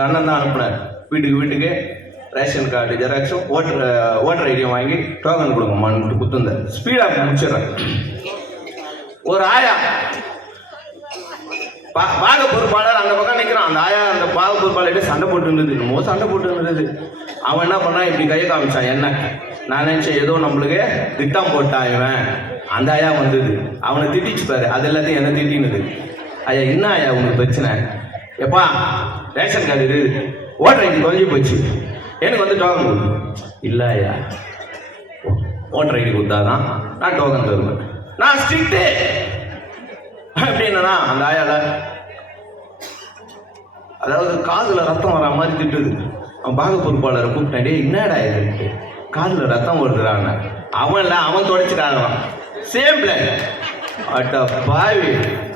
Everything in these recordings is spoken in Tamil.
எங்கள் அண்ணன் தான் அனுப்புனார். வீட்டுக்கு ரேஷன் கார்டு ஜெராக்ஸும் ஓட்டர் ஐடியும் வாங்கி டோக்கன் கொடுங்கம்மான்னு குத்துந்த ஸ்பீடாக முடிச்சிடுறேன். ஒரு ஆயா பாக பொறுப்பாளர் அந்த பக்கம் நிற்கிறான். அந்த ஆயா அந்த பாக பொறுப்பாளர்கிட்ட சண்டை போட்டு இருந்தது, சண்டை போட்டு இருந்தது. அவன் என்ன பண்ணான், இப்படி கையை காமிச்சான். என்ன நான் நினச்சேன் ஏதோ நம்மளுக்கு திட்டம் போட்டான் இவன். அந்த ஆயா வந்தது, அவனை திட்டிச்சுப்பாரு. அது எல்லாத்தையும் என்ன திட்டினது. ஐயா என்ன ஆயா உங்களுக்கு பிரச்சனை? எப்பா ரேஷன் கார்டு இது ஓட்டர் ஐடி தொலைஞ்சி போச்சு, எனக்கு வந்து டோக்கன் கொடு. இல்லை ஐயா, ஓட்டர் ஐடி கொடுத்தாதான் நான் டோக்கன் தருவேன். நான் ஸ்ட்ரிக்ட்டு அப்படின்னா அந்த ஆயால அதாவது காதில் ரத்தம் வர மாதிரி திட்டுது. அவன் பாக பொறுப்பாளரை கூப்பிட்டாண்டே, என்னடா இது காதில் ரத்தம் வருதுறான்னு. அவன் இல்லை, அவன் தொடச்சிட்டாங்களாம். சேம் பிளான் அட்ட பாவி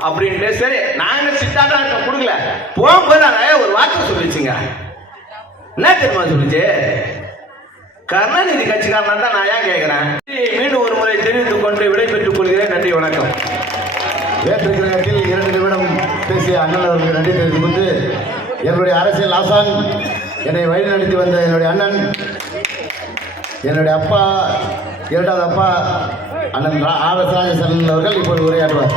அப்படின்ட்டு. சரி நாங்கள் சித்தாட்டா கொடுக்கல. போகும்போது அந்த ஆயா ஒரு வார்த்தை சொல்லிச்சுங்க. என்ன தெரியுமா சொல்லிச்சு? கருணாநிதி கட்சிக்காரனா தான் நான் ஏன் கேட்கிறேன். மீண்டும் ஒரு முறை தெரிவித்துக் கொண்டு விடைபெற்றுக் கொள்கிறேன். நன்றி, வணக்கம். வேற்று கிரகத்தில் 2 நிமிடம் பேசிய அண்ணன் அவர்களுக்கு நன்றி தெரிவித்துக் கொண்டு, என்னுடைய அரசியல் ஆசான், என்னை வழி நடத்தி வந்த என்னுடைய அண்ணன், என்னுடைய அப்பா, இரண்டாவது அப்பா அண்ணன் RS ராஜசேகரன் அவர்கள் இப்போது உரையாற்றுவார்.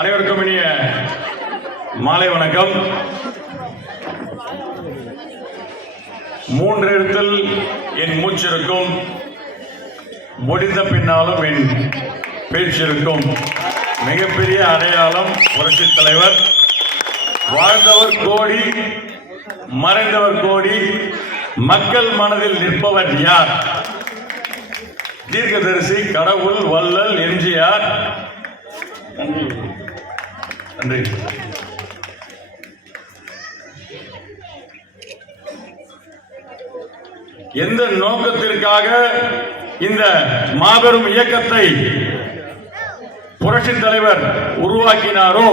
அனைவருக்கும் இனிய மாலை வணக்கம். 3 இடத்தில் என் மூச்சிருக்கும், முடிந்த பின்னாலும் என் பேச்சிருக்கும். மிகப்பெரிய அடையாளம் புரட்சித் தலைவர். வாழ்ந்தவர் கோடி, மறைந்தவர் கோடி, மக்கள் மனதில் நிற்பவர் யார்? தீர்க்கதரிசி, கடவுள், வள்ளல், எம்ஜிஆர். நன்றி. எந்த நோக்கத்திற்காக இந்த மாபெரும் இயக்கத்தை புரட்சித் தலைவர் உருவாக்கினாரோ,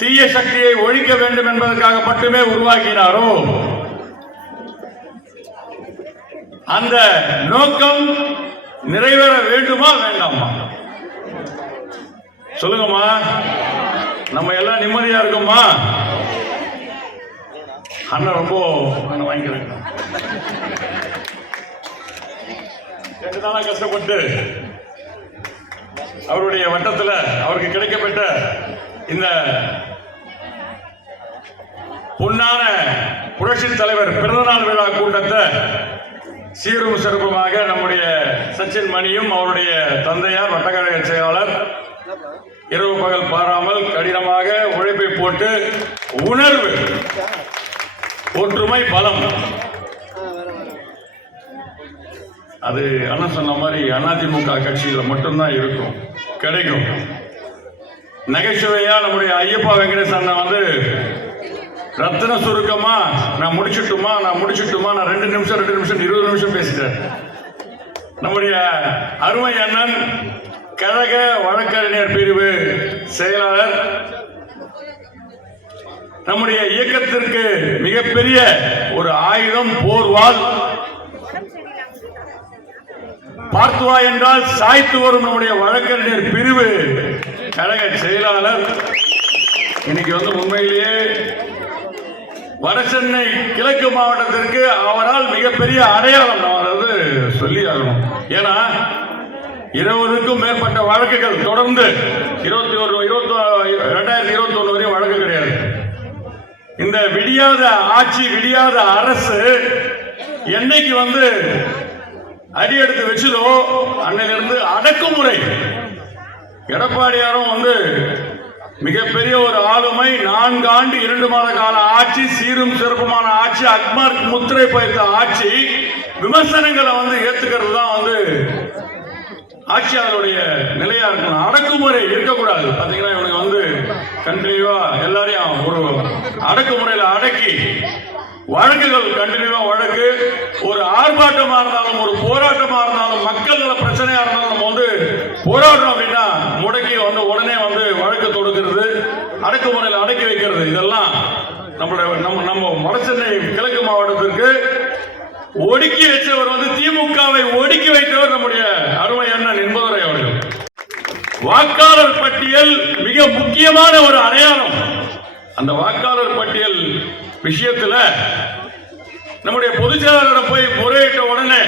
தீய சக்தியை ஒழிக்க வேண்டும் என்பதற்காக மட்டுமே உருவாக்கினாரோ, அந்த நோக்கம் நிறைவேற வேண்டுமா வேண்டாமா? சொல்லுங்கம்மா. நம்ம எல்லாம் நிம்மதியா இருக்குமா? அண்ணன் ரொம்ப வாங்கிக்கிறேன். 2 நாளா கஷ்டப்பட்டு அவருடைய வட்டத்தில் அவருக்கு கிடைக்கப்பட்ட இந்த பொன்னான புரட்சித் தலைவர் பிறந்தநாள் விழா கூட்டத்தை சீரும் சிறப்புமாக நம்முடைய சச்சின் மணியும் அவருடைய தந்தையார் வட்டக்கழக செயலாளர் இரவு பகல் பாராமல் கடினமாக உழைப்பை போட்டு, உணர்வு, ஒற்றுமை, பலம், அது அண்ணன் சொன்ன மாதிரி அதிமுக கட்சியில் மட்டும்தான் இருக்கும், கிடைக்கும். நகைச்சுவையா நம்முடைய ஐயப்பா வெங்கடேஷ் அண்ணன் வந்து ரத்தின சுருக்கமா நான் முடிச்சுட்டுமா நான் 2 நிமிஷம் 20 நிமிஷம் பேசிட்டேன். நம்முடைய அருமை அண்ணன் கழக வழக்கறிஞர் பிரிவு செயலாளர், நம்முடைய இயக்கத்திற்கு மிகப்பெரிய ஒரு ஆயுதம், போர்வால், பார்த்துவா என்றால் சாய்த்து வரும் நம்முடைய வழக்கறிஞர் பிரிவு கழக செயலாளர். இன்னைக்கு வந்து உண்மையிலேயே வடசென்னை கிழக்கு மாவட்டத்திற்கு அவரால் மிகப்பெரிய அடையாளம் நம்ம சொல்லி ஆகணும். ஏன்னா 20க்கும் மேற்பட்ட வழக்குகள் தொடர்ந்து 2021 வரையும் வழக்கு கிடையாது. இந்த விடியாத ஆட்சி, விடியாத அரசு என்னைக்கு வந்து அடியெடுத்து வச்சதோ அன்னிலிருந்து அடக்குமுறை. எடப்பாடியாரும் வந்து மிகப்பெரிய ஒரு ஆளுமை, 4 ஆண்டு 2 மாத கால ஆட்சி, சீரும் சிறப்புமான ஆட்சி, அக்மார்க் முத்திரை பதித்த ஆட்சி. விமர்சனங்களை வந்து ஏத்துக்கிறது தான் வந்து ஆட்சியாளருடைய நிலையா இருக்கணும். அடக்குமுறை இருக்கக்கூடாது. பாத்தீங்கன்னா இவனுக்கு வந்து கண்டினியூவா எல்லாரையும் ஒரு அடக்குமுறையில அடக்கி வழக்குகள் கண்டினியூவா வழக்கு, ஒரு ஆர்ப்பாட்டமா இருந்தாலும் ஒரு போராட்டமா இருந்தாலும் மக்கள் நல பிரச்சனையா இருந்தாலும் நம்ம வந்து போராடுறோம் அப்படின்னா முடக்கி வந்து உடனே வந்து வழக்கு தொடுக்கிறது, அடக்குமுறையில் அடக்கி வைக்கிறது, இதெல்லாம் நம்மளோட நம்ம வடசென்னை கிழக்கு மாவட்டத்திற்கு ஒடுக்கி வச்சவர் வந்து திமுகவை ஒடுக்கி வைத்தவர் நம்முடைய அருமை அண்ணன் என்பவரை அவர்கள். வாக்காளர் பட்டியல் மிக முக்கியமான ஒரு அடையாளம். அந்த வாக்காளர் பட்டியல் விஷயத்துல நம்முடைய பொதுச் செயலாளரிடம் போய் முறையிட்ட உடனே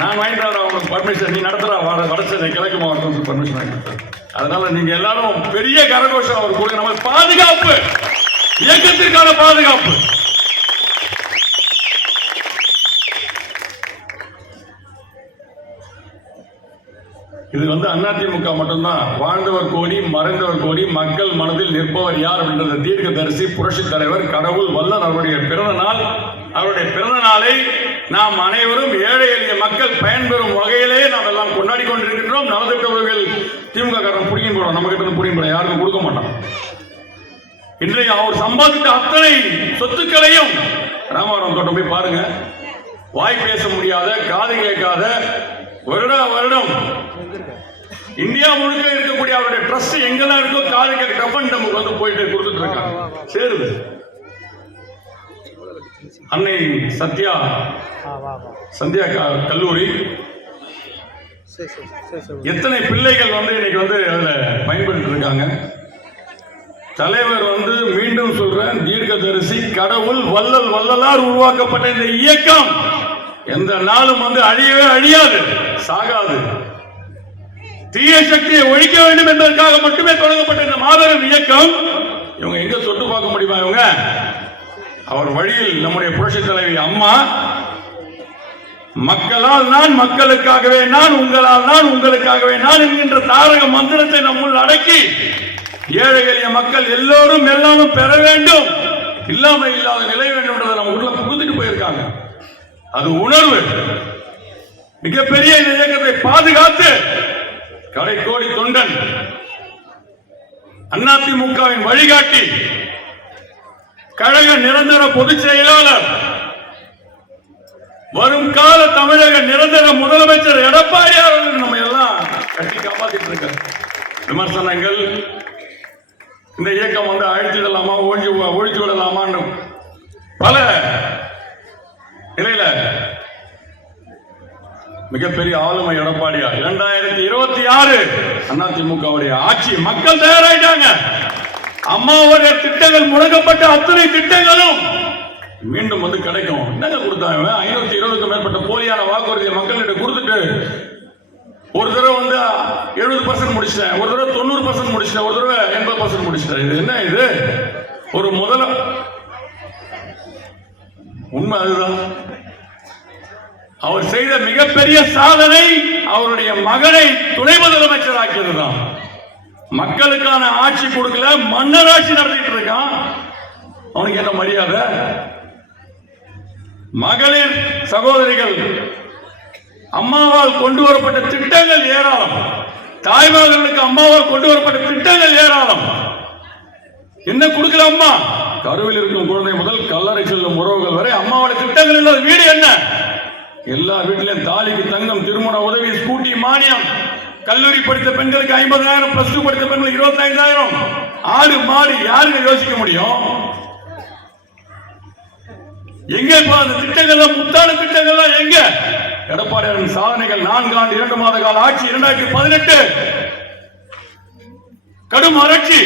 நான் வாங்கிட்டு அவனுக்கு பர்மிஷன், நீ நடத்துறா வடசென்னை கிழக்கு மாவட்டத்துக்கு பர்மிஷன் வாங்கிட்டு. அதனால நீங்க எல்லாரும் பெரிய கரகோஷம் அவர் கொடுங்க. நம்ம பாதுகாப்பு இயக்கத்திற்கான பாதுகாப்பு. இது வந்து அதிமுக மட்டும்தான். வாழ்ந்தவர் கோடி மறைந்தவர் கோடி, மக்கள் மனதில் நிற்பவர் யார் அப்படின்ற தீர்க்கதரிசி புரட்சி தலைவர் கடவுள் வல்லன் அவருடைய பிறந்த நாள். அவருடைய பிறந்த நாளை நாம் அனைவரும் ஏழை எளிய மக்கள் பயன்பெறும் வகையிலே நாம் எல்லாம் கொண்டாடி கொண்டிருக்கின்றோம். நலத்திட்ட உதவிகள் திமுக காரன் புடிங்கின்னு போறோம், நம்ம கிட்ட புடிங்கின்னு போறோம், யாருக்கும் கொடுக்க மாட்டோம். இன்றைக்கு அவர் சம்பாதித்த அத்தனை சொத்துக்களையும் ராமவரம் தோட்டம் போய் பாருங்க. வாய் பேச முடியாத, காது கேட்காத, வருடம் இந்தியா முழுக்க இருக்கக்கூடிய அவருடைய ட்ரஸ்ட் எங்கெல்லாம் இருக்கோ காது கேட்க டஃபன் நமக்கு வந்து போயிட்டு கொடுத்துட்டு இருக்காங்க. சேருது. அன்னை சந்தியா கல்லூரி எத்தனை பிள்ளைகள் வந்து இன்னைக்கு வந்து அதுல பயன்படுத்தி இருக்காங்க. தலைவர் வந்து மீண்டும் சொல்றேன், தீர்க்கதரிசி கடவுள் வள்ளலார் உருவாக்கப்பட்ட இந்த இயக்கம் எந்த நாளும் வந்து அழியவே அழியாது, சாகாது. தீய சக்தியை ஒழிக்க வேண்டும் என்பதற்காக மட்டுமே தொடங்கப்பட்ட இந்த மாபெரும் இயக்கம் இவங்க எங்க தொட்டு பார்க்க முடியுமா? இவங்க அவர் வழியில் நம்முடைய புரட்சி தலைவி அம்மா மக்களால் நான், மக்களுக்காகவே நான், உங்களால் நான், உங்களுக்காகவே நான் என்கின்ற தாரக மந்திரத்தை நம்முள் அடக்கி ஏழை எளிய மக்கள் எல்லோரும் எல்லாமும் பெற வேண்டும், இல்லாம இல்லாத நிலை வேண்டும் என்றதை நம்ம உள்ள புகுந்துட்டு போயிருக்காங்க. அது உணர்வு. மிகப்பெரிய இந்த இயக்கத்தை பாதுகாத்து கடைக்கோடி தொண்டன் அதிமுகவின் வழிகாட்டி கழக நிரந்தர பொதுச் செயலாளர் வரும் கால தமிழக நிரந்தர முதலமைச்சர் எடப்பாடியார் நம்ம எல்லாம் கட்டி காப்பாத்திட்டு இருக்க. விமர்சனங்கள், இந்த இயக்கம் வந்து அழிச்சிடலாமா, ஒழிச்சு விடலாமான்னு பல நிலையில மிகப்பெரிய ஆளுமை எடப்பாடியார். 2026 அதிமுகவுடைய ஆட்சி மக்கள் தயாராயிட்டாங்க. அம்மாவுடைய திட்டங்கள் முடக்கப்பட்ட அத்தனை திட்டங்களும் மீண்டும் வந்து கிடைக்கும். என்னங்க கொடுத்தாங்க? 520க்கும் மேற்பட்ட போலியான வாக்குறுதியை மக்கள்கிட்ட கொடுத்துட்டு ஒரு தடவை வந்து 70% முடிச்சிட்டேன், ஒரு தடவை 90% முடிச்சிட்டேன், ஒரு தடவை 80% முடிச்சிட்டேன். இது என்ன? இது ஒரு உண்மை அதுதான். அவர் செய்த மிகப்பெரிய சாதனை அவருடைய மகனை துணை முதலமைச்சர் ஆக்கியதுதான். மக்களுக்கான ஆட்சி கொடுக்கல, மன்னர் ஆட்சி நடத்திட்டு இருக்கான். அவனுக்கு என்ன மரியாதை? மகளிர் சகோதரிகள் அம்மாவால் கொண்டு வரப்பட்ட திட்டங்கள் ஏராளம். தாய்மார்களுக்கு அம்மாவால் கொண்டு வரப்பட்ட திட்டங்கள் ஏராளம். என்ன கொடுக்கல அம்மா? கருவில் இருக்கும் குழந்தை முதல் கல்லறை செல்லும் உறவுகள் வரை அம்மாவோட திட்டங்கள் இல்லாத வீடு என்ன? எல்லா வீட்டிலும் தாலிக்கு தங்கம், திருமண உதவி, ஸ்கூட்டி மானியம், கல்லூரி படித்த பெண்களுக்கு 50,000, பிளஸ் 2 படித்த பெண்களுக்கு 25,000. ஆடு மாடு யாருக்கு யோசிக்க முடியும்? எங்க அந்த திட்டங்கள்லாம், முத்தான திட்டங்கள்லாம் எங்க? எடப்பாடியாரின் சாதனைகள் 4 ஆண்டு 2 மாத கால ஆட்சி. 2018 கடும் வறட்சி,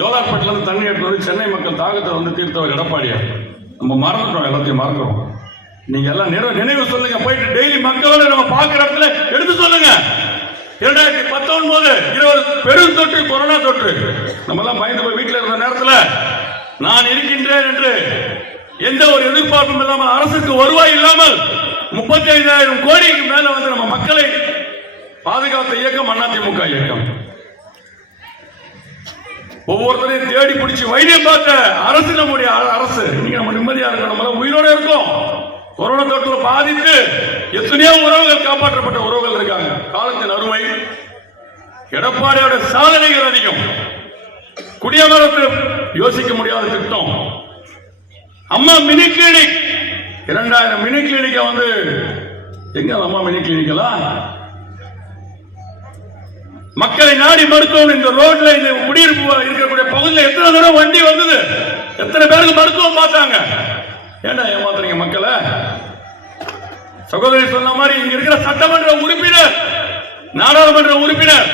ஜோலார்பேட்டில இருந்து தண்ணி எடுத்து வந்து சென்னை மக்கள் தாகத்தை வந்து தீர்த்தவர் எடப்பாடியார். நம்ம மறந்துட்டோம், எல்லாத்தையும் மறந்துடும். நீங்க எல்லாம் நினைவு சொல்லுங்க, போயிட்டு டெய்லி மக்களோட நம்ம பார்க்கிற இடத்துல எடுத்து சொல்லுங்க. 2019 20 பெரும் தொற்று, கொரோனா தொற்று. நம்ம எல்லாம் பயந்து போய் வீட்டில் இருந்த நேரத்தில் நான் இருக்கின்றேன் என்று எந்த ஒரு எதிர்பார்ப்பும் இல்லாமல், அரசுக்கு வருவாய் இல்லாமல் 35,000 கோடிக்கு மேல வந்து நம்ம மக்களை பாதுகாத்த இயக்கம் அதிமுக இயக்கம். ஒவ்வொருத்தரையும் தேடி பிடிச்சி வைத்தியம் பார்த்த அரசு நம்முடைய அரசு. இன்னைக்கு நம்ம நிம்மதியா இருக்கோம், நம்ம உயிரோட இருக்கோம். கொரோனா தொற்றுல பாதித்து எத்தனையோ உறவுகள், காப்பாற்றப்பட்ட உறவுகள் இருக்காங்க. காலத்தின் அருமை. எடப்பாடியோட சாதனைகள் அதிகம். குடியமரத்து யோசிக்க முடியாத திட்டம். அம்மா மினி கிளினிக் 2000 மினி கிளினிக்க வந்து எங்க அம்மா மினி கிளினிக்கலாம்? மக்களை நாடி மருத்துவம் இந்த ரோட்ல, இந்த குடியிருப்பு இருக்கக்கூடிய பகுதியில் எத்தனை தடவை வண்டி வந்தது, எத்தனை பேருக்கு மருத்துவம் பார்த்தாங்க. ஏன்டா ஏமாத்துறீங்க மக்களை? சகோதரி சொன்ன மாதிரி இங்க இருக்கிற சட்டமன்ற உறுப்பினர், நாடாளுமன்ற உறுப்பினர்,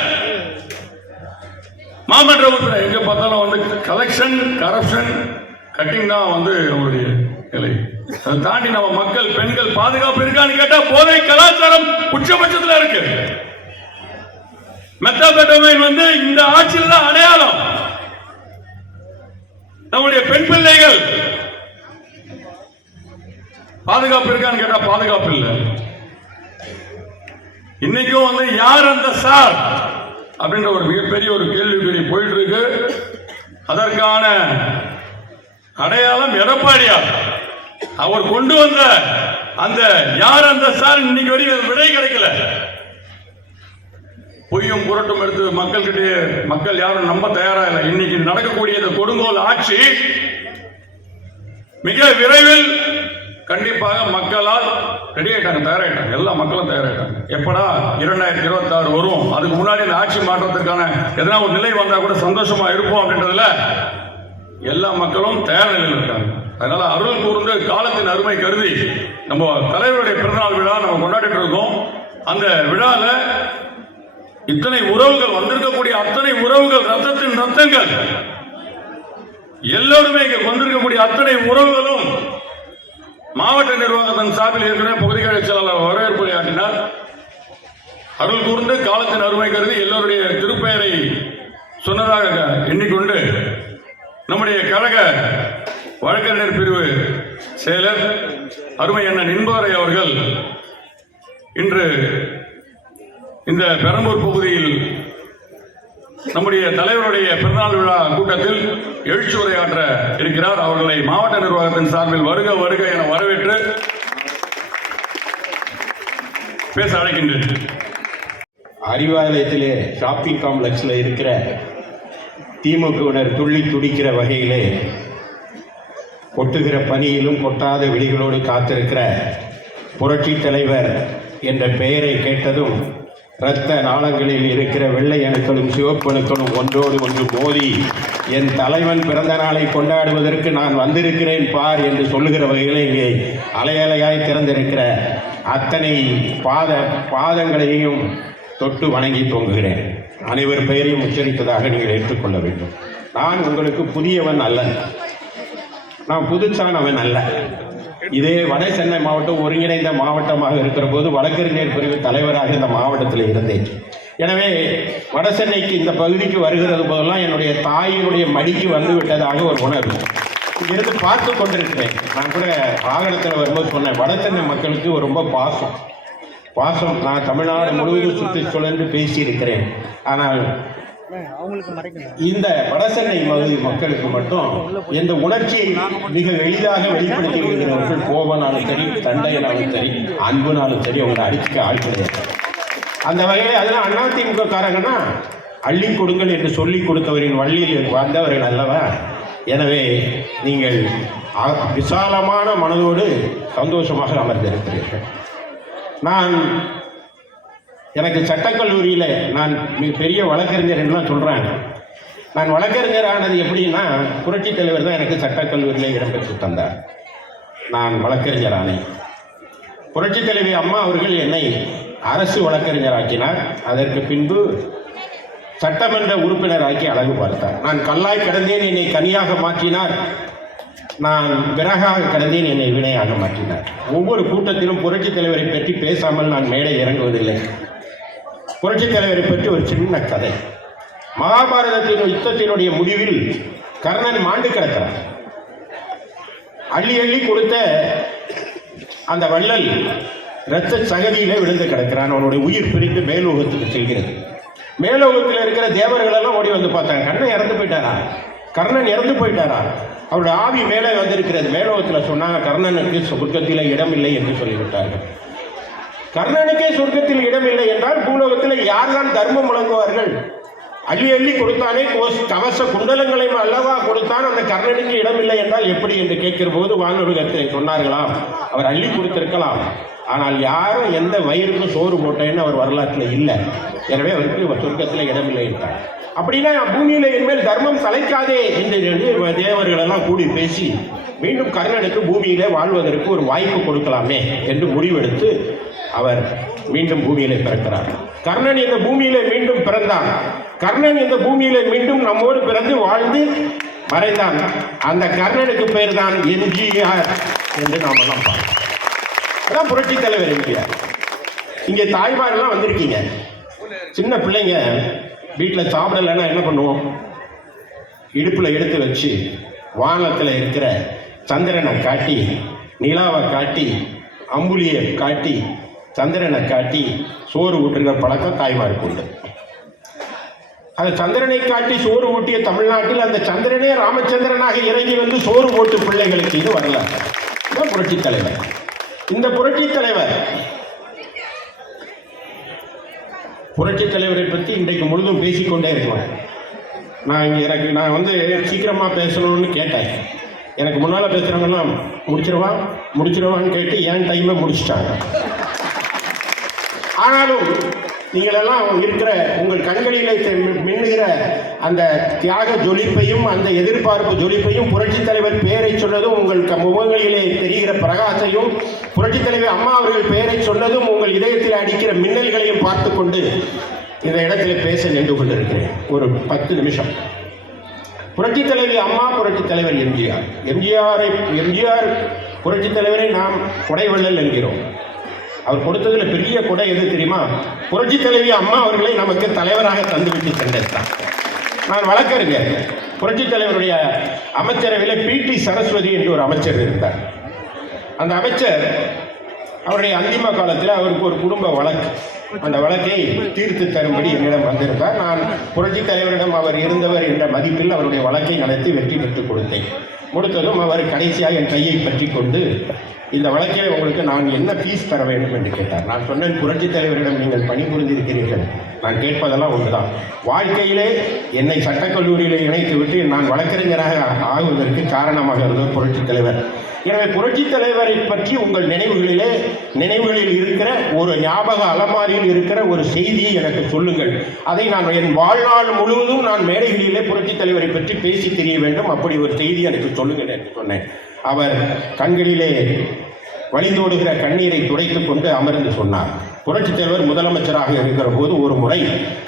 மாமன்ற உறுப்பினர் எங்க பார்த்தாலும் வந்து கலெக்ஷன், கரப்ஷன், கட்டிங் தான் வந்து அவருடைய நிலை. அதை தாண்டி நம்ம மக்கள், பெண்கள் பாதுகாப்பு இருக்கான்னு கேட்டா போதை கலாச்சாரம் உச்சபட்சத்தில் இருக்கு. மெத்தாபெட்டமைன் வந்து இந்த ஆட்சியில் தான் அடையாளம். நம்முடைய பெண் பிள்ளைகள் பாதுகாப்பு இருக்கான்னு கேட்டா பாதுகாப்பு இல்லை. இன்னைக்கும் வந்து யார் அந்த சார் அப்படின்ற ஒரு மிகப்பெரிய ஒரு கேள்விக்குறி போயிட்டு இருக்கு. அதற்கான அடையாளம் எடப்பாடியார். அவர் கொண்டு வந்த அந்த யார் அந்த சார் இன்னைக்கு வரைக்கும் விடை கிடைக்கல. பொய்யும் புரட்டும் எடுத்து மக்கள் யாரும் நம்ப தயாரா இல்லை. இன்னைக்கு நடக்கக்கூடிய இந்த கொடுங்கோல் ஆட்சி மிக விரைவில் கண்டிப்பாக மக்களால் ரெடி ஆயிட்டாங்க, தயாராயிட்டாங்க. எல்லா மக்களும் தயாராயிட்டாங்க. எப்படா 2026 வரும், அதுக்கு முன்னாடி இந்த ஆட்சி மாற்றத்திற்கான எதனா ஒரு நிலை வந்தா கூட சந்தோஷமா இருப்போம் அப்படின்றதுல எல்லா மக்களும் தயார் நிலையில் இருக்காங்க. அதனால அருள் கூர்ந்து காலத்தின் அருமை கருதி நம்ம தலைவருடைய பிறந்தநாள் விழா நம்ம கொண்டாடிட்டு இருக்கோம். அந்த விழால இத்தனை உறவுகள் வந்திருக்கக்கூடிய அத்தனை உறவுகள், ரத்தத்தின் ரத்தங்கள் எல்லோருமே இங்க வந்திருக்கக்கூடிய அத்தனை உறவுகளும் மாவட்ட நிர்வாகத்தின் சார்பில் ஏற்கனவே பகுதி கழக செயலாளர் வரவேற்பு ஆற்றினார். அருள் கூர்ந்து காலத்தின் அருமை கருதி எல்லோருடைய திருப்பெயரை சொன்னதாக எண்ணிக்கொண்டு நம்முடைய கழக வழக்கறிஞர் பிரிவு செயலர் அருமை அண்ணன் இன்பவரை அவர்கள் இன்று இந்த பெரம்பூர் பகுதியில் நம்முடைய தலைவருடைய பிறந்தநாள் விழா கூட்டத்தில் எழுச்சி உரையாற்ற இருக்கிறார். அவர்களை மாவட்ட நிர்வாகத்தின் சார்பில் வருக வருக என வரவேற்று பேச அழைக்கின்றேன். அறிவாலயத்திலே ஷாப்பிங் காம்ப்ளெக்ஸில் இருக்கிற திமுகவினர் துள்ளி துடிக்கிற வகையிலே கொட்டுகிற பனியிலும் கொட்டாத விழிகளோடு காத்திருக்கிற புரட்சி தலைவர் என்ற பெயரை கேட்டதும் இரத்த நாளங்களில் இருக்கிற வெள்ளை அணுக்களும் சிவப்பு அணுக்களும் ஒன்றோடு ஒன்று மோதி என் தலைவன் பிறந்த நாளை கொண்டாடுவதற்கு நான் வந்திருக்கிறேன் பார் என்று சொல்லுகிற வகையில் இங்கே அலையலையாய் திறந்திருக்கிற அத்தனை பாதங்களையும் தொட்டு வணங்கி தோங்குகிறேன். அனைவர் பெயரையும் உச்சரித்ததாக நீங்கள் ஏற்றுக்கொள்ள வேண்டும். நான் உங்களுக்கு புதியவன் அல்ல, நான் புதுச்சானவன் அல்ல. இதே வட சென்னை மாவட்டம் ஒருங்கிணைந்த மாவட்டமாக இருக்கிற போது வழக்கறிஞர் பிரிவு தலைவராக இந்த மாவட்டத்தில் இருந்தேன். எனவே வட சென்னைக்கு இந்த பகுதிக்கு வருகிறது போதெல்லாம் என்னுடைய தாயினுடைய மடிக்கு வந்து விட்டதாக ஒரு உணர்வு இங்கிருந்து பார்த்து கொண்டிருக்கிறேன். நான் கூட வாகனத்தில் வரும்போது சொன்னேன், வட சென்னை மக்களுக்கு ரொம்ப பாசம். நான் தமிழ்நாடு முழுவதும் சுற்றி சுழன்று பேசியிருக்கிறேன். ஆனால் இந்த வடசென்னை பகுதி மக்களுக்கு மட்டும் இந்த உணர்ச்சியை மிக எளிதாக வெளிப்படுத்தி வருகிறவர்கள் கோபனாலும் சரி, தண்டையனாலும் சரி, அன்புனாலும் சரி, அவங்களை அடிச்சுக்க ஆள் கிடையாது. அந்த வகையில் அதெல்லாம் அதிமுக காரங்கன்னா அள்ளி கொடுங்கள் என்று சொல்லி கொடுத்தவரின் வள்ளியில் வந்தவர்கள் அல்லவா. எனவே நீங்கள் விசாலமான மனதோடு சந்தோஷமாக அமர்ந்திருக்கிறீர்கள். எனக்கு சட்டக்கல்லூரியில் நான் பெரிய வழக்கறிஞர் என்றுலாம் சொல்கிறாங்க. நான் வழக்கறிஞர் ஆனது எப்படின்னா, புரட்சித் தலைவர் தான் எனக்கு சட்டக்கல்லூரியில் இடம்பெற்று தந்தார். நான் வழக்கறிஞர் ஆனேன். புரட்சித் தலைவி அம்மா அவர்கள் என்னை அரசு வழக்கறிஞராக்கினார். அதற்கு பின்பு சட்டமன்ற உறுப்பினராக்கி அழகு பார்த்தார். நான் கல்லாய் கிடந்தேன், என்னை கனியாக மாற்றினார். நான் விறகாக கிடந்தேன், என்னை வினையாக மாற்றினார். ஒவ்வொரு கூட்டத்திலும் புரட்சித் தலைவரை பற்றி பேசாமல் நான் மேடை இறங்குவதில்லை. புரட்சித் தலைவரை பற்றி ஒரு சின்ன கதை. மகாபாரதத்தின் யுத்தத்தினுடைய முடிவில் கர்ணன் மாண்டு கிடக்கிறார். அள்ளி அள்ளி கொடுத்த அந்த வள்ளல் இரத்த சகதியிலே விழுந்து கிடக்கிறான். அவனுடைய உயிர் பிரிந்து மேலோகத்துக்கு செல்கிறது. மேலோகத்தில் இருக்கிற தேவர்கள் எல்லாம் ஓடி வந்து பார்த்தாங்க. கர்ணன் இறந்து போயிட்டாரா? அவருடைய ஆவி மேலே வந்திருக்கிறது. மேலோகத்தில் சொன்னாங்க, கர்ணனுக்கு சொர்க்கத்தில் இடமில்லை என்று சொல்லிவிட்டார்கள். கர்ணனுக்கே சொர்க்கத்தில் இடமில்லை என்றால் பூலோகத்தில் யார்தான் தர்மம் வழங்குவார்கள்? அள்ளி அள்ளி கொடுத்தானே, கவச குண்டலங்களையும் அல்லவா கொடுத்தான். அந்த கர்ணனுக்கு இடமில்லை என்றால் எப்படி என்று கேட்கிற போது வானுலகத்தை சொன்னார்களாம், அவர் அள்ளி கொடுத்திருக்கலாம், ஆனால் யாரும் எந்த வயிறுக்கும் சோறு போட்டேன்னு அவர் வரலாற்றில் இல்லை. எனவே அவருக்கு சொர்க்கத்தில் இடமில்லை என்றார். அப்படின்னா பூமியில இனிமேல் தர்மம் தலைக்காதே என்று தேவர்கள் எல்லாம் கூடி பேசி மீண்டும் கர்ணனுக்கு பூமியிலே வாழ்வதற்கு ஒரு வாய்ப்பு கொடுக்கலாமே என்று முடிவெடுத்து அவர் மீண்டும் பூமியிலே பிறக்கிறார். கர்ணன் இந்த பூமியிலே மீண்டும் பிறந்தான். கர்ணன் இந்த பூமியிலே மீண்டும் நம்மோடு பிறந்து வாழ்ந்து மறைந்தான். அந்த கர்ணனுக்கு பேர் தான் எம்ஜிஆர் என்று நாம் எல்லாம் பார்க்கிறோம். அதான் புரட்சி தலைவர் எம்ஜிஆர். இங்கே தாய்மாரெல்லாம் வந்திருக்கீங்க. சின்ன பிள்ளைங்க வீட்டில் சாப்பிடலைன்னா என்ன பண்ணுவோம்? இடுப்பில் எடுத்து வச்சு வானத்தில் இருக்கிற சந்திரனை காட்டி, நிலாவை காட்டி, அம்புலியை காட்டி, சந்திரனை காட்டி சோறு ஊட்டுகிற பழக்கம் தாய்மாருக்கு உண்டு. அந்த சந்திரனை காட்டி சோறு ஊட்டிய தமிழ்நாட்டில் அந்த சந்திரனே ராமச்சந்திரனாக இறங்கி வந்து சோறு போட்டு பிள்ளைகளுக்கு இது வரல. புரட்சி தலைவர். இந்த புரட்சி தலைவரை பற்றி இன்றைக்கு முழுதும் பேசிக்கொண்டே இருக்கலாம். நான் வந்து சீக்கிரமா பேசணும்னு கேட்டேன். எனக்கு முன்னால் பேசுகிறவங்கலாம் முடிச்சிருவான்னு கேட்டு என் டைமை முடிச்சிட்டாங்க. ஆனாலும் நீங்களெல்லாம் இருக்கிற உங்கள் கண்களிலே மின்னுகிற அந்த தியாக ஜொலிப்பையும் அந்த எதிர்பார்ப்பு ஜொலிப்பையும் புரட்சித் தலைவர் பெயரை சொன்னதும் உங்கள் முகங்களிலே தெரிகிற பிரகாசையும் புரட்சித் தலைவர் அம்மா அவர்கள் பெயரை சொன்னதும் உங்கள் இதயத்தில் அடிக்கிற மின்னல்களையும் பார்த்து கொண்டு இந்த இடத்துல பேச நின்று கொண்டிருக்கிறேன். ஒரு 10 நிமிஷம். புரட்சித் தலைவி அம்மா, புரட்சித் தலைவர் எம்ஜிஆர். எம்ஜிஆர் புரட்சித் தலைவரை நாம் கொடைவள்ளல் என்கிறோம். அவர் கொடுத்ததுல பெரிய கொடை எது தெரியுமா? புரட்சித் தலைவி அம்மா அவர்களை நமக்கு தலைவராக தந்துவிட்டு சென்றார். நான் வழக்கறிஞர். புரட்சித் தலைவருடைய அமைச்சரவையில் பிடி சரஸ்வதி என்று ஒரு அமைச்சர் இருந்தார். அந்த அமைச்சர் அவருடைய அந்திம காலத்தில் அவருக்கு ஒரு குடும்ப வழக்கு, அந்த வழக்கை தீர்த்து தரும்படி என்னிடம் வந்திருந்தார். நான் புரட்சித் தலைவரிடம் அவர் இருந்தவர் என்ற மதிப்பில் அவருடைய வழக்கை நடத்தி வெற்றி பெற்றுக் கொடுத்தேன். கொடுத்ததும் அவர் கடைசியாக என் கையை பற்றி கொண்டு, இந்த வழக்கில் உங்களுக்கு நான் என்ன ஃபீஸ் தர வேண்டும் என்று கேட்டார். நான் சொன்னேன், புரட்சித் தலைவரிடம் நீங்கள் பணிபுரிந்திருக்கிறீர்கள், நான் கேட்பதெல்லாம் ஒன்றுதான். வாழ்க்கையிலே என்னை சட்டக்கல்லூரியில் இணைத்து விட்டு நான் வழக்கறிஞராக ஆகுவதற்கு காரணமாக இருந்தவர் புரட்சித் தலைவர். எனவே புரட்சித் தலைவரை பற்றி உங்கள் நினைவுகளில் இருக்கிற ஒரு ஞாபக அலமாரியில் இருக்கிற ஒரு செய்தியை எனக்கு சொல்லுங்கள். அதை நான் என் வாழ்நாள் முழுவதும் நான் மேடைகளிலே புரட்சித் தலைவரை பற்றி பேசி தெரிய வேண்டும். அப்படி ஒரு செய்தி எனக்கு சொல்லுங்கள் என்று சொன்னேன். அவர் கண்களிலே வழிந்தோடுகிற கண்ணீரை துடைத்துக் கொண்டு அமர்ந்து சொன்னார். புரட்சித் தலைவர் முதலமைச்சராக இருக்கிற போது ஒரு முறை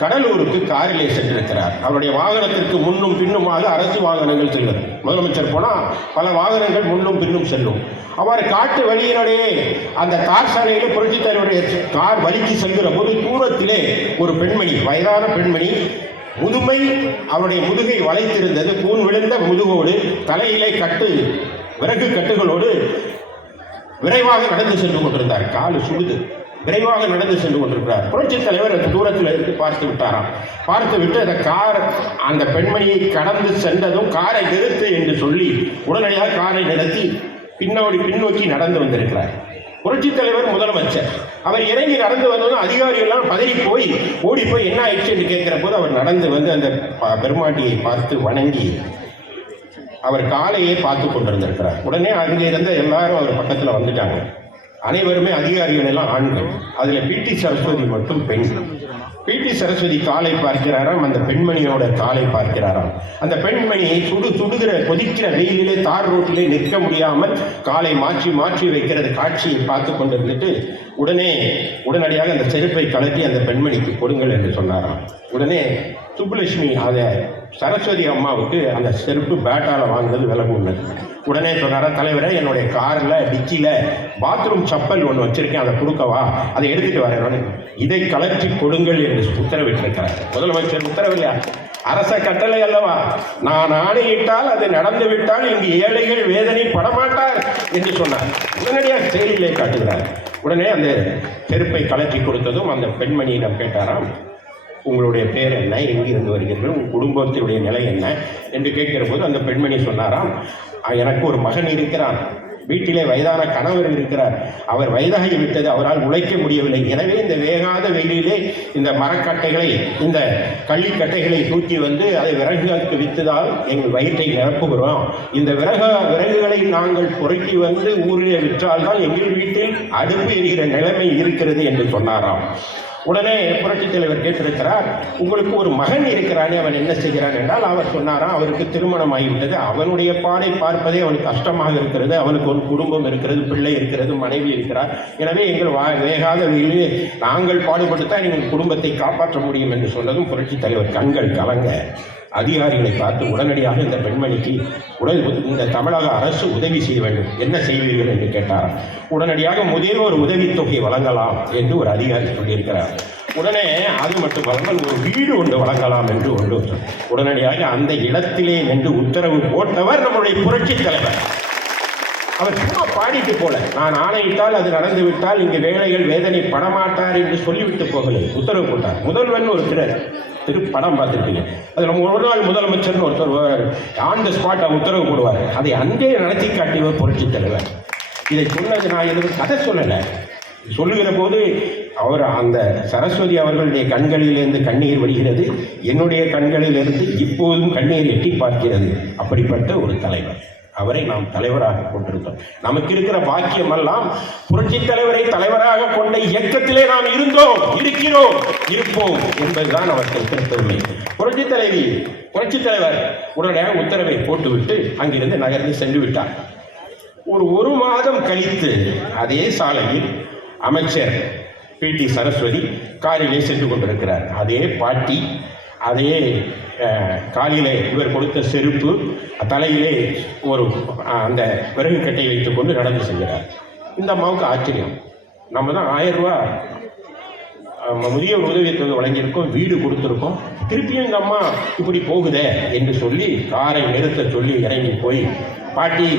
கடலூருக்கு காரிலே சென்றிருக்கிறார். அவருடைய வாகனத்திற்கு முன்னும் பின்னுமாக அரசு வாகனங்கள் செல்லும். முதலமைச்சர் போனால் பல வாகனங்கள் முன்னும் பின்னும் செல்லும். அவர் காட்டு வழியினுடைய அந்த தார் சாலையிலே புரட்சித் தலைவருடைய கார் வலிக்கு செல்கிற போது தூரத்திலே ஒரு பெண்மணி, வயதான பெண்மணி, முதுமை அவருடைய முதுகை வளைத்திருந்தது, கூன் விழுந்த முதுகோடு, தலையிலே விறகு கட்டுகளோடு விரைவாக நடந்து சென்று கொண்டிருந்தார். காலு சுடுது, விரைவாக நடந்து சென்று கொண்டிருக்கிறார். புரட்சித் தலைவர் அந்த தூரத்தில் இருந்து பார்த்து விட்டாராம். பார்த்து விட்டு அந்த பெண்மணியை கடந்து சென்றதும் காரை நிறுத்து என்று சொல்லி உடனடியாக காரை நிறுத்தி பின்னோக்கி நடந்து வந்திருக்கிறார். புரட்சித் தலைவர் முதலமைச்சர். அவர் இறங்கி நடந்து வந்ததும் அதிகாரிகள் பதறி போய் ஓடி போய் என்ன ஆயிடுச்சு என்று கேட்கிற போது அவர் நடந்து வந்து அந்த பெருமாட்டியை பார்த்து வணங்கி அவர் காலையே பார்த்து கொண்டிருந்திருக்கிறார். உடனே அங்கே இருந்த எல்லாரும் அவர் பக்கத்தில் வந்துட்டாங்க. அனைவருமே அதிகாரிகள் எல்லாம் ஆண்கள். அதில் பிடி சரஸ்வதி மட்டும் பெண். பிடி சரஸ்வதி காலை பார்க்கிறாராம், அந்த பெண்மணியோட காலை பார்க்கிறாராம். அந்த பெண்மணி சுடுகிற கொதிக்கிற வெயிலிலே தார் ரோட்டிலே நிற்க முடியாமல் காலை மாற்றி வைக்கிறது காட்சியை பார்த்து கொண்டிருந்துட்டு உடனடியாக அந்த செருப்பை கலட்டி அந்த பெண்மணிக்கு கொடுங்கள் என்று சொன்னாராம். உடனே சுப்புலட்சுமி அதை சரஸ்வதி அம்மாவுக்கு அந்த செருப்பு பேட்டால் வாங்கினது விலை உள்ளது. உடனே சொன்னாரா, தலைவரை என்னுடைய காரில் டிச்சியில் பாத்ரூம் சப்பல் ஒன்று வச்சிருக்கேன், அதை கொடுக்கவா, அதை எடுத்துகிட்டு வரேன், இதை கலற்றி கொடுங்கள் என்று உத்தரவிட்டிருக்கிறார். முதலமைச்சர் உத்தரவில்லையா? அரச கட்டளை அல்லவா? நான் ஆணையிட்டால் அது நடந்து விட்டால் இங்கு ஏழைகள் வேதனை படமாட்டார் என்று சொன்னார். உடனடியாக செயலிலே காட்டுகிறார். உடனே அந்த செருப்பை கலற்றி கொடுத்ததும் அந்த பெண்மணியிடம் கேட்டாராம், உங்களுடைய பேர் என்ன, எங்கிருந்து வருகிறீர்கள், உங்கள் குடும்பத்தினுடைய நிலை என்ன என்று கேட்கிற போது அந்த பெண்மணி சொன்னாராம், எனக்கு ஒரு மகன் இருக்கிறான், வீட்டிலே வயதான கணவர் இருக்கிறார், அவர் வயதாகி விட்டது, அவரால் உழைக்க முடியவில்லை, எனவே இந்த வேகாத வெயிலிலே இந்த மரக்கட்டைகளை, இந்த கள்ளிக்கட்டைகளை தூக்கி வந்து அதை விறகுகளுக்கு விற்றுதால் எங்கள் வயிற்றை நிரப்புகிறோம், இந்த விறகுகளை நாங்கள் பொறுக்கி வந்து ஊரில் விற்றால்தான் எங்கள் வீட்டில் அடுப்பு எரிகிற நிலைமை இருக்கிறது என்று சொன்னாராம். உடனே புரட்சித் தலைவர் கேட்டிருக்கிறார், உங்களுக்கு ஒரு மகன் இருக்கிறானே, அவன் என்ன செய்கிறான் என்றால், அவர் சொன்னாராம், அவருக்கு திருமணம் ஆகிவிட்டது, அவனுடைய பாடை பார்ப்பதே அவனுக்கு கஷ்டமாக இருக்கிறது, அவனுக்கு ஒரு குடும்பம் இருக்கிறது, பிள்ளை இருக்கிறது, மனைவி இருக்கிறார், எனவே எங்கள் வேகாத வெயிலே நாங்கள் பாடுபட்டுத்தான் எங்கள் குடும்பத்தை காப்பாற்ற முடியும் என்று சொன்னதும் புரட்சித் தலைவர் கண்கள் கலங்க அதிகாரிகளை பார்த்து உடனடியாக இந்த பெண்மணிக்கு இந்த தமிழக அரசு உதவி செய்ய வேண்டும், என்ன செய்வீர்கள் என்று கேட்டார். உடனடியாக முதியோர் உதவித்தொகை வழங்கலாம் என்று ஒரு அதிகாரி சொல்லியிருக்கிறார். உடனே அது மட்டுமல்லாமல் ஒரு வீடு ஒன்று வழங்கலாம் என்று ஒன்று உடனடியாக அந்த இடத்திலே என்று உத்தரவு போட்டவர் நம்முடைய புரட்சித் தலைவர். அவர் சும்மா பாடிட்டு போல, நான் ஆணையிட்டால் அது நடந்துவிட்டால் இங்கு வேலைகள் வேதனை படமாட்டார் என்று சொல்லிவிட்டு போகலை, உத்தரவு போட்டார். முதல்வன் ஒரு படம் பார்த்துருப்பீங்க, அதில் ஒரு நாள் முதலமைச்சர்னு ஒருத்தர் ஆன் த ஸ்பாட் உத்தரவு போடுவார், அதை அன்றே நடத்தி காட்டியவர் புரட்சித் தலைவர். இதை சொன்னது நான் எதுவும் கதை சொல்லலை, சொல்லுகிற போது அவர் அந்த சரஸ்வதி அவர்களுடைய கண்களிலிருந்து கண்ணீர் வருகிறது, என்னுடைய கண்களிலிருந்து இப்போதும் கண்ணீர் எட்டி பார்க்கிறது. அப்படிப்பட்ட ஒரு தலைவர், அவரை நாம் தலைவராக கொண்டிருந்தோம். நமக்கு இருக்கிற பாக்கியம் எல்லாம் புரட்சித் தலைவரை தலைவராக கொண்ட இயக்கத்திலே நாம் இருந்தோம், இருக்கிறோம், இருப்போம் என்பதுதான் அவர்கள் பெருமை. புரட்சித் தலைவர் உடனே உத்தரவை போட்டுவிட்டு அங்கிருந்து நகர்ந்து சென்று விட்டார். ஒரு மாதம் கழித்து அதே சாலையில் அமைச்சர் பிடி சரஸ்வதி காரிலே சென்று கொண்டிருக்கிறார். அதே பாட்டி, அதே காலிலே இவர் கொடுத்த செருப்பு, தலையிலே ஒரு அந்த விறகு கட்டை வைத்துக் கொண்டு நடந்து செல்கிறார். இந்த அம்மாவுக்கு ஆச்சரியம், நம்ம தான் 1000 ரூபா முதியோர் உதவித்தொகை வழங்கியிருக்கோம், வீடு கொடுத்துருக்கோம், திருப்பியும் இந்த அம்மா இப்படி போகுதே என்று சொல்லி காரை நிறுத்த சொல்லி இறங்கி போய், பாட்டி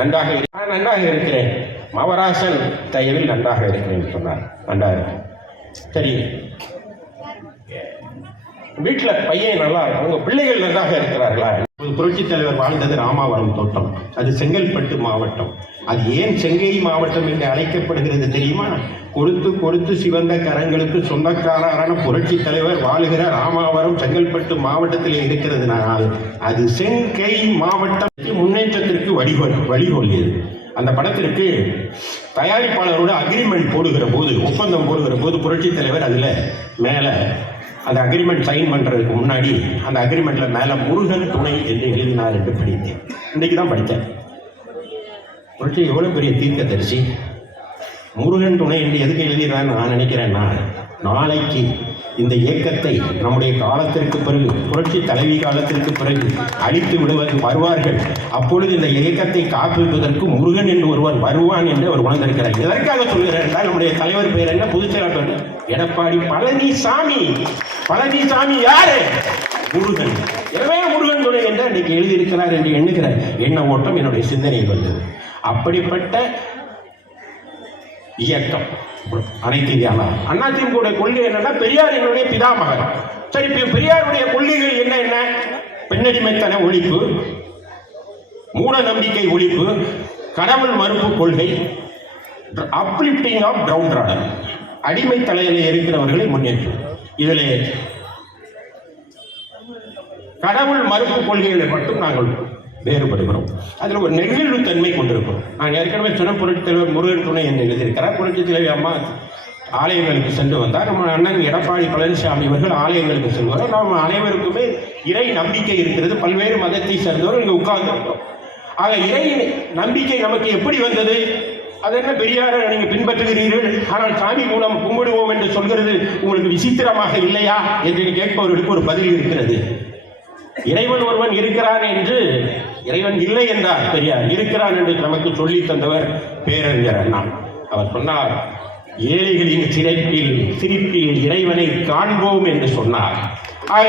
நன்றாக இருக்கிறேன், மவராசன் தயவில் நன்றாக இருக்கிறேன் சொன்னார். நன்றாக இருக்கேன், சரி, வீட்டில் பையன் நல்லா இருக்கும், உங்கள் பிள்ளைகள் நன்றாக இருக்கிறார்களா? புரட்சித் தலைவர் வாழ்ந்தது ராமாவரம் தோட்டம், அது செங்கல்பட்டு மாவட்டம். அது ஏன் செங்கை மாவட்டம் என்று அழைக்கப்படுகிறது தெரியுமா? கொடுத்து கொடுத்து சிவந்த கரங்களுக்கு சொந்தக்காரரான புரட்சித் தலைவர் வாழுகிற ராமாவரம் செங்கல்பட்டு மாவட்டத்தில் இருக்கிறதுனால் அது செங்கை மாவட்டம் முன்னேற்றத்திற்கு வழிகோலியது. அந்த படத்திற்கு தயாரிப்பாளரோட அக்ரிமெண்ட் போடுகிற போது, ஒப்பந்தம் போடுகிற போது புரட்சித் தலைவர் அதில் மேலே அந்த அக்ரிமெண்ட் சைன் பண்ணுறதுக்கு முன்னாடி அந்த அக்ரிமெண்ட்டில் மேலே முருகன் துணை என்று எழுதினார் என்று படித்தேன். இன்றைக்கு தான் படித்தேன். புரட்சி எவ்வளோ பெரிய தீர்க்கதரிசி, முருகன் துணை என்று எதுக்கு எழுதினான்னு நான் நினைக்கிறேன்னா, நாளைக்கு இந்த இயக்கத்தை நம்முடைய காலத்திற்கு பிறகு, புரட்சி தலைவி காலத்திற்கு பிறகு அழித்து வருவார்கள். அப்பொழுது இந்த இயக்கத்தை காப்பிப்பதற்கு முருகன் என்று ஒருவர் வருவான் என்று அவர் உணர்ந்திருக்கிறார். எதற்காக சொல்கிறார் என்றால், நம்முடைய தலைவர் பெயர் என்ன? பொதுச்செயலாளர் எடப்பாடி பழனிசாமி. பழனிசாமி யாரு? முருகன். எனவே முருகன் துணை என்று அன்றைக்கு எழுதியிருக்கிறார் என்று எண்ணுகிற எண்ண ஓட்டம் என்னுடைய சிந்தனையில் வந்தது. அப்படிப்பட்ட இயக்கம் அனைத்து இந்திய அண்ணா திமுக கொள்கை என்னன்னா, பெரியார் என்னுடைய பிதாமகர். சரி, பெரியாருடைய கொள்கைகள் என்ன? பெண்ணடிமைத்தன ஒழிப்பு, மூட நம்பிக்கை ஒழிப்பு, கடவுள் மறுப்பு கொள்கை, அப்லிப்டிங் ஆஃப் டவுன் ராடர், அடிமை தலையிலே இருக்கிறவர்களை முன்னேற்றும். இதில் கடவுள் மறுப்பு கொள்கைகளை மட்டும் நாங்கள் வேறுபடுகிறோம். அதில் ஒரு நெகிழ்வுத்தன்மை கொண்டிருக்கிறோம். நான் ஏற்கனவே சொன்ன புரட்சித் தலைவர் முருகன் துணை என்று எழுதியிருக்கிறார். புரட்சித் தலைவி அம்மா ஆலயங்களுக்கு சென்று வந்தார். நம்ம அண்ணன் எடப்பாடி பழனிசாமி அவர்கள் ஆலயங்களுக்கு செல்வார். நாம் அனைவருக்குமே இறை நம்பிக்கை இருக்கிறது. பல்வேறு மதத்தை சேர்ந்தவர் இங்கே உட்கார்ந்துருக்கிறோம். ஆக இறை நம்பிக்கை நமக்கு எப்படி வந்தது? அது என்ன, பெரியாரை நீங்கள் பின்பற்றுகிறீர்கள், ஆனால் சாமி மூலம் கும்பிடுவோம் என்று சொல்கிறது உங்களுக்கு விசித்திரமாக இல்லையா என்று கேட்பவர்களுக்கு ஒரு பதில் இருக்கிறது. இறைவன் ஒருவன் இருக்கிறான் என்று, இறைவன் இல்லை என்றார் பெரியார், இருக்கிறான் என்று நமக்கு சொல்லி தந்தவர் பேரறிஞர் அண்ணா. அவர் சொன்னார், ஏழைகளின் சிரிப்பில் இறைவனை காண்போம் என்று சொன்னார். ஆக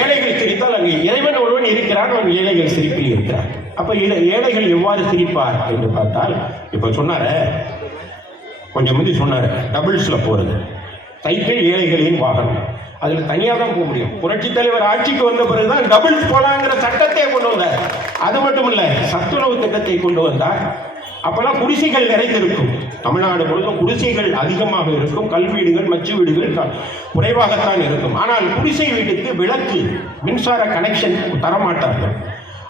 ஏழைகள் சிரித்தால் அங்கு இறைவன் ஒருவன் இருக்கிறான், அவன் ஏழைகள் சிரிப்பில் இருக்கிறார். அப்ப ஏழைகள் எவ்வாறு சிரிப்பார் என்று பார்த்தால், இப்ப சொன்னார கொஞ்சம் முந்தி சொன்னார், டபுள்ஸ்ல போறது சைக்கிள் ஏழைகளின் வாகனம், அதில் தனியாக தான் போக முடியும். புரட்சித் தலைவர் ஆட்சிக்கு வந்த பிறகுதான் டபுள்ஸ் போலாங்கிற சட்டத்தை கொண்டு வந்தார். அது மட்டும் இல்லை, சத்துணவு திட்டத்தை கொண்டு வந்தார். அப்பெல்லாம் குடிசைகள் நிறைந்திருக்கும். தமிழ்நாடு முழுவதும் குடிசைகள் அதிகமாக இருக்கும். கல் வீடுகள், மச்சு வீடுகள் குறைவாகத்தான் இருக்கும். ஆனால் குடிசை வீட்டுக்கு விளக்கு, மின்சார கனெக்ஷன் தரமாட்டார்கள்.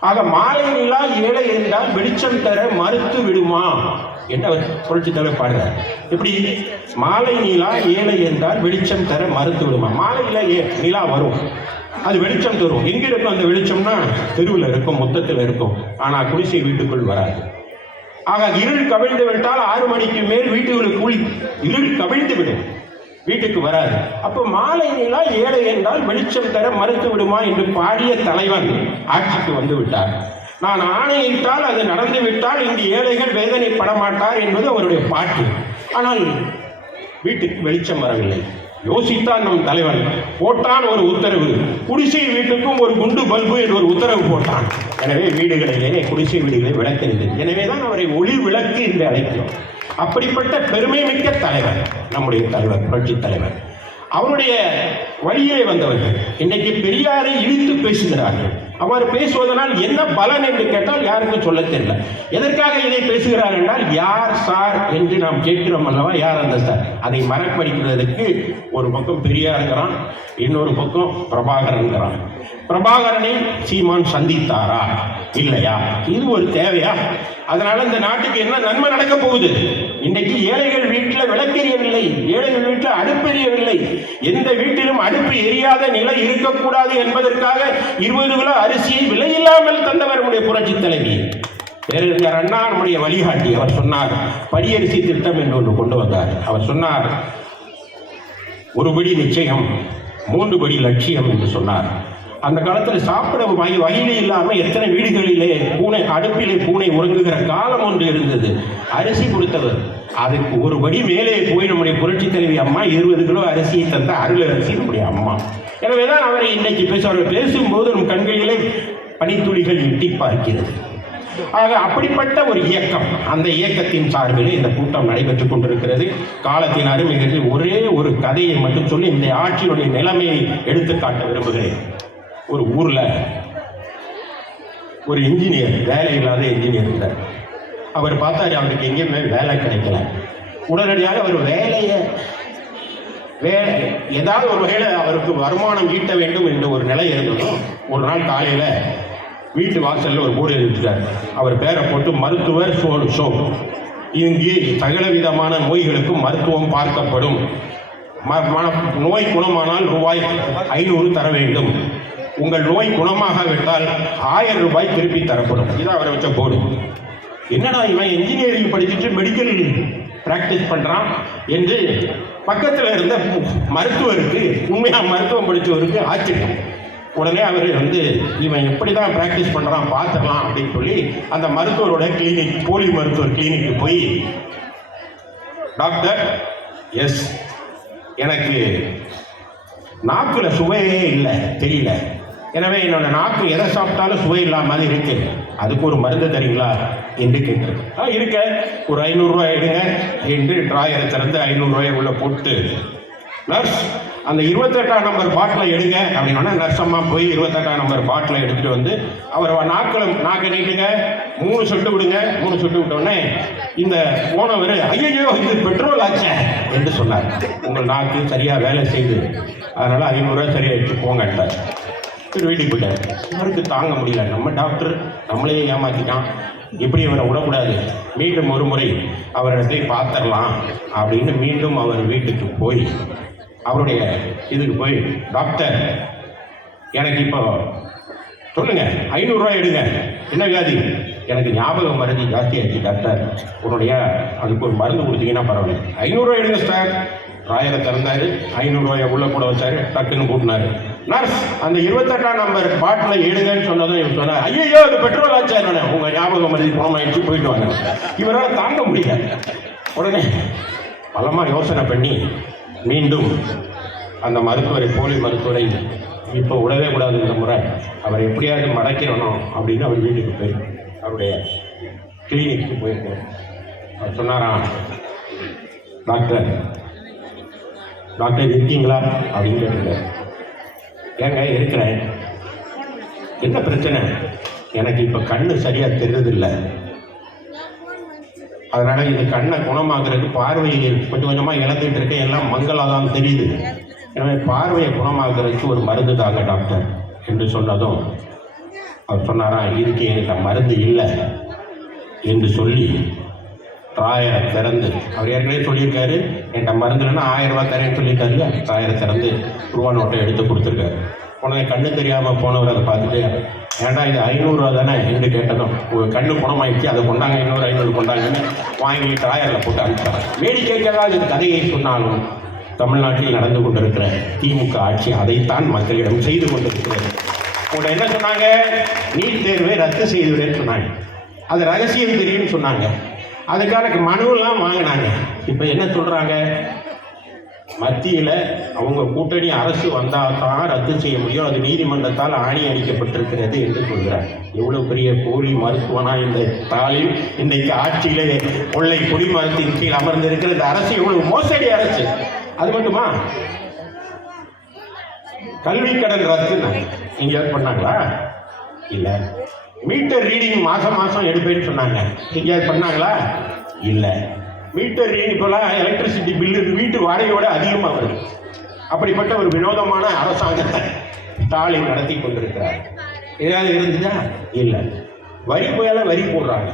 ஆக மாலை நிலா ஏழை என்றால் வெளிச்சம் தர மறுத்து விடுமா என்று அவர் புரட்சி தலைவர் பாடுறார். எப்படி? மாலை நிலா ஏழை என்றால் வெளிச்சம் தர மறுத்து விடுமா. மாலையில் நிலா வரும், அது வெளிச்சம் தரும். எங்க இருக்கும் அந்த வெளிச்சம்னா தெருவில் இருக்கும், மொத்தத்தில் இருக்கும். ஆனால் குடிசை வீட்டுக்குள் வராது. ஆக இருள் கவிழ்ந்து விட்டால் 6 மணிக்கு மேல் வீட்டுகளுக்குள் இருள் கவிழ்ந்து விடும், வீட்டுக்கு வராது. அப்போ மாலை நிலா ஏழை என்றால் வெளிச்சம் தர மறுத்து விடுமா என்று பாடிய தலைவன் ஆட்சிக்கு வந்து விட்டார். நான் ஆணையிட்டால் அது நடந்து விட்டால் இங்கு ஏழைகள் வேதனைப்பட மாட்டார் என்பது அவருடைய பாட்டு. ஆனால் வீட்டுக்கு வெளிச்சம் வரவில்லை. யோசித்தான் நம் தலைவன், போட்டான் ஒரு உத்தரவு. குடிசை வீட்டுக்கும் ஒரு குண்டு பல்பு என்று ஒரு உத்தரவு போட்டான். எனவே வீடுகளிலே குடிசை வீடுகளை விளக்கெறிந்தது. எனவே தான் அவரை ஒளி விளக்கு என்று அழைக்கிறோம். அப்படிப்பட்ட பெருமை மிக்க தலைவர் நம்முடைய தலைவர், புரட்சி தலைவர். அவருடைய வழியிலே வந்தவர்கள் இன்றைக்கு பெரியாரை இழுத்து பேசுகிறார்கள். அவர் பேசுவதனால் என்ன பலன் என்று கேட்டால் யாருக்கும் சொல்ல தெரியல. எதற்காக இதை பேசுகிறார் என்றால், யார் சார் என்று நாம் கேட்கிறோம் அல்லவா, யார் அந்த சார்? அதை மறக்கடிக்கிறதுக்கு ஒரு பக்கம் பெரியாருங்கிறான், இன்னொரு பக்கம் பிரபாகரன்கிறான். பிரபாகரனை சீமான் சந்தித்தாரா இல்லையா? இது ஒரு தேவையா? அதனால இந்த நாட்டுக்கு என்ன நன்மை நடக்க போகுது? இன்னைக்கு ஏழைகள் வீட்டில் விளக்கெரியவில்லை, ஏழைகள் வீட்டில் அடுப்பெரியவில்லை. எந்த வீட்டிலும் அடுப்பு எரியாத நிலை இருக்கக்கூடாது என்பதற்காக 20 கிலோ அரிசியை விலையில்லாமல் தந்தவர் நம்முடைய புரட்சி தலைவி பேரறிஞர் அண்ணா, நம்முடைய வழிகாட்டி. அவர் சொன்னார், படியரிசி திட்டம் என்று ஒன்று கொண்டு வந்தார். அவர் சொன்னார், 1 படி நிச்சயம் 3 படி லட்சியம் என்று சொன்னார். அந்த காலத்தில் சாப்பிட வகையிலே இல்லாமல் எத்தனை வீடுகளிலே பூனை, அடுப்பிலே பூனை உறங்குகிற காலம் ஒன்று இருந்தது. அரிசி கொடுத்தவர், அதுக்கு 1 படி மேலே போய் நம்முடைய புரட்சி தலைவி அம்மா 20 கிலோ அரிசியை தந்த அருள் அரிசி நம்முடைய அம்மா. எனவேதான் அவரை இன்னைக்கு அவர் பேசும்போது நம் கண்களிலே பனித்துளிகள் எட்டி பார்க்கிறது. ஆக அப்படிப்பட்ட ஒரு இயக்கம், அந்த இயக்கத்தின் சார்பிலே இந்த கூட்டம் நடைபெற்றுக் கொண்டிருக்கிறது. காலத்தின் அருமைகளில் ஒரே ஒரு கதையை மட்டும் சொல்லி இந்த ஆட்சியினுடைய நிலைமையை எடுத்துக்காட்ட விரும்புகிறேன். ஒரு ஊரில் ஒரு இன்ஜினியர், வேலை இல்லாத இன்ஜினியர் இருந்தார். அவர் பார்த்தாரு, அவருக்கு எங்கேயுமே வேலை கிடைக்கல. உடனடியாக அவர் ஏதாவது ஒரு வகையில் அவருக்கு வருமானம் ஈட்ட வேண்டும் என்ற ஒரு நிலை இருந்ததும், ஒரு நாள் காலையில் வீட்டு வாசலில் ஒரு போர்டு எழுதிட்டார். அவர் பேரை போட்டு, மருத்துவர் ஷோ, இங்கே சகல விதமான நோய்களுக்கும் மருத்துவம் பார்க்கப்படும், நோய் குணமானால் ரூபாய் 500 தர வேண்டும், உங்கள் நோய் குணமாகாவிட்டால் 1000 ரூபாய் திருப்பி தரப்படும். இதான் அவரை வச்ச போர்டு. என்னடா இவன் இன்ஜினியரிங் படிச்சுட்டு மெடிக்கல் பிராக்டிஸ் பண்ணுறான் என்று பக்கத்தில் இருந்த மருத்துவருக்கு, உண்மையாக மருத்துவம் படித்தவருக்கு ஆச்சரியம். உடனே அவர் இவன் எப்படி தான் ப்ராக்டிஸ் பண்ணுறான் பார்த்துக்கலாம் அப்படின்னு சொல்லி அந்த மருத்துவரோட கிளினிக், போலி மருத்துவர் கிளினிக்கு போய், டாக்டர், எஸ், எனக்கு நாக்கில் சுவையே இல்லை, தெரியல, எனவே என்னோட நாக்கு எதை சாப்பிட்டாலும் சுவை இல்லாமல் இருக்கு, அதுக்கு ஒரு மருந்து தரீங்களா என்று கேட்குறது. இருக்க, ஒரு 500 ரூபாய் எடுங்க என்று டிராயரை திறந்து 500 ரூபாயை உள்ள போட்டு, நர்ஸ் அந்த 28ஆம் நம்பர் பாட்டிலை எடுங்க அப்படின்னா, நர்ஸ் அம்மா போய் 28ஆம் நம்பர் பாட்டிலை எடுத்துகிட்டு வந்து அவர் நாக்கை நீட்டுங்க, 3 சொட்டு விடுங்க. 3 சொட்டு விட்டோடனே இந்த போனவர், ஐயோ இது பெட்ரோல் ஆச்சே என்று சொன்னார். உங்கள் நாக்கு சரியாக வேலை செய்து, அதனால் 500 ரூபாய் சரியாக எடுத்து போங்கட்டார். வீட்டுக்கு போயிட்டார். அவருக்கு தாங்க முடியல, நம்ம டாக்டர் நம்மளே ஏமாற்றிட்டான், எப்படி அவரை விடக்கூடாது, மீண்டும் ஒரு முறை அவரிடத்தை பார்த்துடலாம் அப்படின்னு மீண்டும் அவர் வீட்டுக்கு போய் அவருடைய இதுக்கு போய், டாக்டர் எனக்கு இப்போ சொல்லுங்க, 500 ரூபாய் எடுங்க, என்ன வியாதி? எனக்கு ஞாபக மருதி ஜாஸ்தியாச்சு டாக்டர், உன்னுடைய அதுக்கு ஒரு மருந்து கொடுத்தீங்கன்னா பரவாயில்ல. 500 ரூபாய் எடுங்க சார். ராயரை திறந்தாரு, 500 ரூபாயை உள்ள கூட வச்சாரு, டக்குன்னு கூட்டினாரு. நர்ஸ் அந்த 28ஆம் நம்பர் பாட்டிலை எடுங்கன்னு சொன்னதும் இவர் சொன்னார், ஐயோ இது பெட்ரோல் ஆச்சா, என்னோட உங்கள் ஞாபக மருதி குணமாயிடுச்சு, போயிட்டு வாங்க. இவரால் தாங்க முடியல. உடனே பலமாக யோசனை பண்ணி மீண்டும் அந்த மருத்துவரை, போலி மருத்துவரை இப்போ விடவே கூடாது, இந்த முறை அவர் எப்படியாவது மடக்கிடணும் அப்படின்னு அவர் வீட்டுக்கு போய் அவருடைய கிளினிக்கு போயிருக்கார். அவர் சொன்னாராம், டாக்டர் டாக்டர் இருக்கீங்களா அப்படின்னு கேட்டுருக்கார். ஏங்க இருக்கிறேன், என்ன பிரச்சனை? எனக்கு இப்போ கண்ணு சரியாக தெரிறதில்லை, அதனால் இது கண்ணை குணமாக்குறதுக்கு பார்வையை கொஞ்சம் கொஞ்சமாக இழந்துட்டு இருக்கேன், எல்லாம் மங்களாக தான் தெரியுது, எனவே பார்வையை குணமாக்குறதுக்கு ஒரு மருந்து தாங்க டாக்டர் என்று சொன்னதும் அவர் சொன்னாராம், இதுக்கு என்கிட்ட மருந்து இல்லை என்று சொல்லி ட்ராயரை திறந்து, அவர் ஏற்கனவே சொல்லியிருக்காரு என்கிட்ட மருந்து இல்லைன்னா 1000 ரூபா தரேன்னு சொல்லியிருக்காருல்ல, ட்ராயரை திறந்து ரூபா நோட்டை எடுத்து கொடுத்துருக்காரு. உடனே கண்ணு தெரியாமல் போனவர் அதை பார்த்துட்டு, ஏன்டா இது 500 ரூபா தானே என்று கேட்டதும், உங்கள் கண்ணு குணமாயிடுச்சு, அதை கொண்டாங்க, இன்னொரு 500 கொண்டாங்கன்னு வாங்கி ட்ராயரில் போட்டு அனுப்பிச்சாங்க. வேடிக்கைக்காக இந்த கதையை சொன்னாலும் தமிழ்நாட்டில் நடந்து கொண்டிருக்கிற திமுக ஆட்சி அதைத்தான் மக்களிடம் செய்து கொண்டிருக்கிறது. உங்கள்கிட்ட என்ன சொன்னாங்க? நீட் தேர்வை ரத்து செய்துவிடேன்னு சொன்னாங்க. அது ரகசியம் தெரியும்னு சொன்னாங்க. அதுக்கான மனுவெல்லாம் வாங்கினாங்க. இப்போ என்ன சொல்கிறாங்க? மத்தியில் அவங்க கூட்டணி அரசு வந்தால் தான் ரத்து செய்ய முடியும், அது நீதிமன்றத்தால் ஆணை அளிக்கப்பட்டிருக்கிறது என்று சொல்கிறார். எவ்வளோ பெரிய போலி மருத்துவனா இந்த தாளில் இன்றைக்கு ஆட்சியிலே கொள்ளை குடிமரத்தின் கீழ் அமர்ந்திருக்கிற இந்த அரசு எவ்வளவு மோசடி அரசு! அது மட்டுமா? கல்வி கடன் ரத்து இங்கே பண்ணாங்களா? இல்லை. மீட்டர் ரீடிங் மாதம் மாதம் எடுப்பேன்னு சொன்னாங்க, எங்கேயாவது பண்ணாங்களா? இல்லை. மீட்டர் ரீடிங் இப்போலாம் எலக்ட்ரிசிட்டி பில்லு வீட்டு வாடகையோட அதிகமாக வருது. அப்படிப்பட்ட ஒரு வினோதமான அரசாங்கத்தை ஸ்டாலின் நடத்தி கொண்டிருக்கிறார். ஏதாவது இருந்துச்சா? இல்லை. வரி புயல வரி போடுறாங்க,